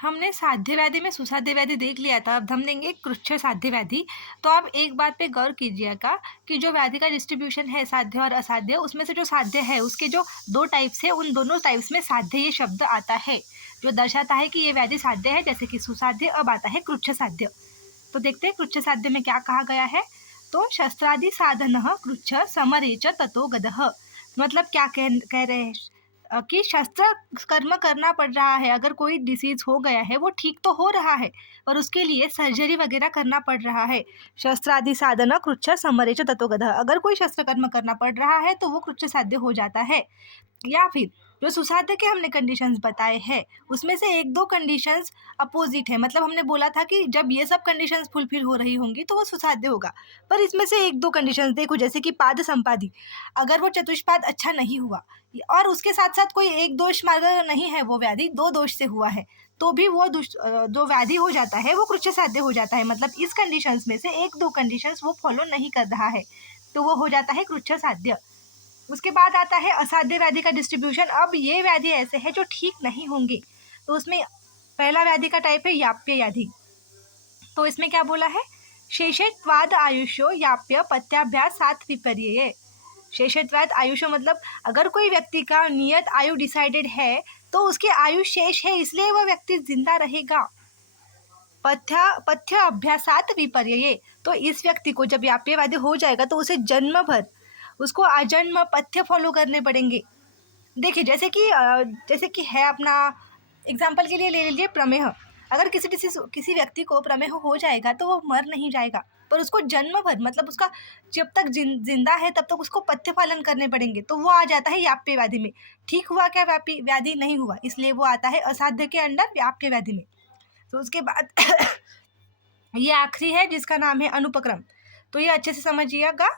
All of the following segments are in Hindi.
हमने साध्य व्याधि में सुसाध्य व्याधि देख लिया था, अब हम देंगे कृच्छ साध्य व्याधि। तो आप एक बात पे गौर कीजिएगा कि जो व्याधि का डिस्ट्रीब्यूशन है साध्य और असाध्य, उसमें से जो साध्य है उसके जो 2 टाइप्स है, उन दोनों टाइप्स में साध्य ये शब्द आता है, जो दर्शाता है कि ये व्याधि साध्य है, जैसे कि सुसाध्य। अब आता है कृच्छ साध्य। तो देखते हैं कृच्छ साध्य में क्या कहा गया है। तो शस्त्रादि साधन कृच्छ समरे च ततो गदः। मतलब क्या कह रहे हैं कि शस्त्र कर्म करना पड़ रहा है। अगर कोई डिसीज हो गया है, वो ठीक तो हो रहा है, पर उसके लिए सर्जरी वगैरह करना पड़ रहा है। शस्त्रादि साधन कृच्छ समरे च ततो गदः। अगर कोई शस्त्र कर्म करना पड़ रहा है तो वो कृच्छ साध्य हो जाता है। या फिर जो सुसाध्य के हमने कंडीशंस बताए हैं, उसमें से 1-2 कंडीशंस अपोजिट है। मतलब हमने बोला था कि जब ये सब कंडीशंस फुलफिल हो रही होंगी तो वो सुसाध्य होगा। पर इसमें से 1-2 कंडीशंस देखो, जैसे कि पाद संपादि, अगर वो चतुष्पाद अच्छा नहीं हुआ और उसके साथ साथ कोई एक दोष मार्ग नहीं है, वो व्याधि 2 दोष से हुआ है, तो भी वो जो व्याधि हो जाता है वो कृच्छ साध्य हो जाता है। मतलब इस कंडीशंस में से 1-2 कंडीशंस वो फॉलो नहीं कर रहा है, तो वो हो जाता है कृच्छ साध्य। उसके बाद आता है असाध्य व्याधि का डिस्ट्रीब्यूशन। अब ये व्याधि ऐसे है जो ठीक नहीं होंगे, तो उसमें पहला व्याधि का टाइप है याप्य व्याधि। तो इसमें क्या बोला है, शेषत्वाद आयुष्यो याप्य पथ्याभ्यास सात विपर्य। शेषत्वाद आयुष्य मतलब अगर कोई व्यक्ति का नियत आयु डिसाइडेड है तो उसकी आयु शेष है, इसलिए वह व्यक्ति जिंदा रहेगा। पथ्य अभ्यासात विपर्य। तो इस व्यक्ति को जब याप्यवादी हो जाएगा तो उसे जन्म भर उसको आजन्म पथ्य फॉलो करने पड़ेंगे। देखिए जैसे कि है अपना एग्जाम्पल के लिए ले लीजिए प्रमेह। अगर किसी व्यक्ति को प्रमेह हो जाएगा तो वो मर नहीं जाएगा, पर उसको जन्म भर मतलब उसका जब तक जिंदा है तब तक उसको पथ्य पालन करने पड़ेंगे, तो वो आ जाता है याप्य व्याधि में। ठीक हुआ क्या व्याधि नहीं हुआ, इसलिए वो आता है असाध्य के अंडर याप्य व्याधि में। तो उसके बाद ये आखिरी है जिसका नाम है अनुपक्रम। तो ये अच्छे से समझिएगा।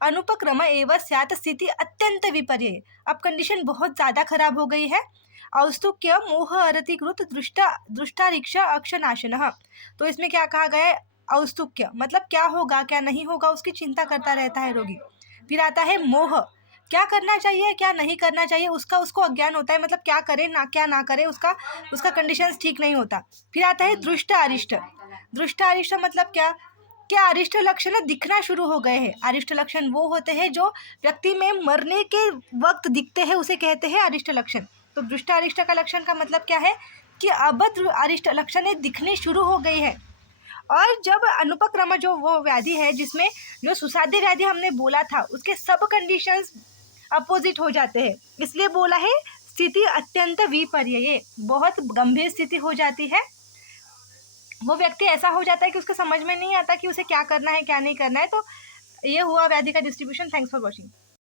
अनुपक्रम एवं स्यात् स्थिति अत्यंत विपर्य। अब कंडीशन बहुत ज़्यादा खराब हो गई है। औस्तुक्य मोह अरतिकृत दृष्टारिक्षा अक्षनाशन। तो इसमें क्या कहा गया है, औस्तुक्य मतलब क्या होगा क्या नहीं होगा उसकी चिंता करता रहता है रोगी। फिर आता है मोह, क्या करना चाहिए क्या नहीं करना चाहिए उसका उसको अज्ञान होता है, मतलब क्या करे ना क्या ना करे उसका कंडीशंस ठीक नहीं होता। फिर आता है दृष्ट अरिष्ट। दृष्ट अरिष्ट मतलब क्या अरिष्ट लक्षण दिखना शुरू हो गए हैं। अरिष्ट लक्षण वो होते हैं जो व्यक्ति में मरने के वक्त दिखते हैं, उसे कहते हैं अरिष्ट लक्षण। तो दृष्ट अरिष्ट का लक्षण का मतलब क्या है कि अब अरिष्ट लक्षण दिखने शुरू हो गई है। और जब अनुपक्रम जो वो व्याधि है जिसमें जो सुसाध्य व्याधि हमने बोला था उसके सब कंडीशंस अपोजिट हो जाते हैं, इसलिए बोला है स्थिति अत्यंत विपर्य, बहुत गंभीर स्थिति हो जाती है। वो व्यक्ति ऐसा हो जाता है कि उसको समझ में नहीं आता कि उसे क्या करना है क्या नहीं करना है। तो ये हुआ व्याधि का डिस्ट्रीब्यूशन। Thanks for watching.